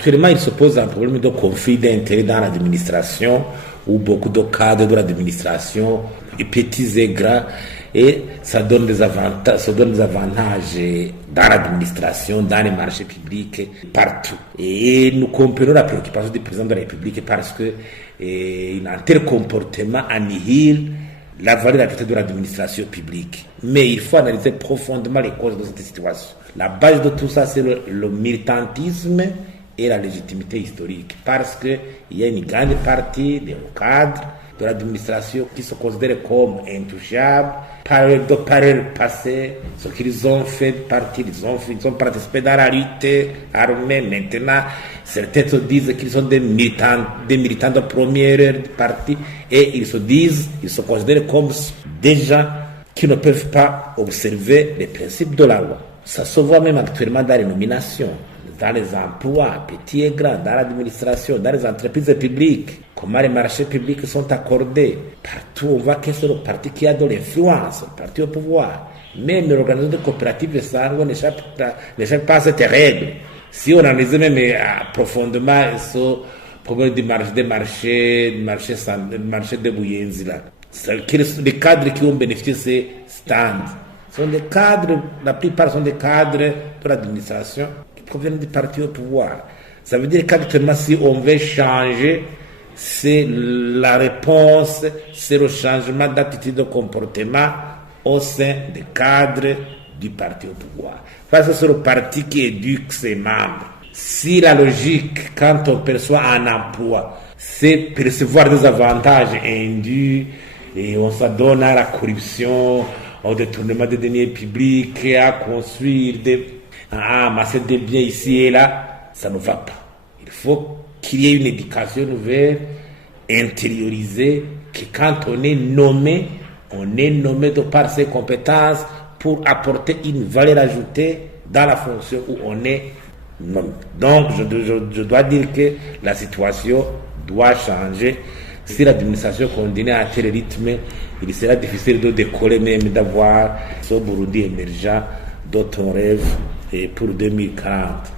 Actuellement, il se pose un problème de conflit d'intérêts dans l'administration, où beaucoup de cadres de l'administration, petits et grands, et ça donne des avantages dans l'administration, dans les marchés publics, partout. Et nous comprenons la préoccupation du président de la République parce que un tel comportement annihile la valeur de l'administration publique. Mais il faut analyser profondément les causes de cette situation. La base de tout ça, c'est le militantisme et la légitimité historique. Parce qu'il y a une grande partie des cadres de l'administration qui se considèrent comme intouchables par le passé, ce qu'ils ont fait partie, ils ont participé dans la lutte armée. Maintenant, certains se disent qu'ils sont des militants de première heure du parti et ils se considèrent comme des gens qui ne peuvent pas observer les principes de la loi. Ça se voit même actuellement dans les nominations, dans les emplois, petits et grands, dans l'administration, dans les entreprises publiques, comment les marchés publics sont accordés. Partout, on voit que c'est le parti qui a de l'influence, le parti au pouvoir. Même l'organisation de coopératives de sangue n'échappe pas à cette règle. Si on analyse même profondément ce problème du marché de Bouyenzi, les cadres qui ont bénéficié de ces stands sont des cadres, la plupart sont des cadres de l'administration qui proviennent du parti au pouvoir. Ça veut dire qu'actuellement, si on veut changer, c'est la réponse, c'est le changement d'attitude de comportement au sein des cadres du parti au pouvoir. Parce que c'est le parti qui éduque ses membres. Si la logique, quand on perçoit un emploi, c'est percevoir des avantages indus, et on s'adonne à la corruption, au détournement des deniers publics, à construire à amasser des biens ici et là, ça ne va pas. Il faut qu'il y ait une éducation nouvelle, intériorisée, que quand on est nommé de par ses compétences pour apporter une valeur ajoutée dans la fonction où on est nommé. Donc, je dois dire que la situation doit changer. Si l'administration continue à tel rythme, il sera difficile de décoller, même d'avoir ce Burundi émergent dont on rêve pour 2040.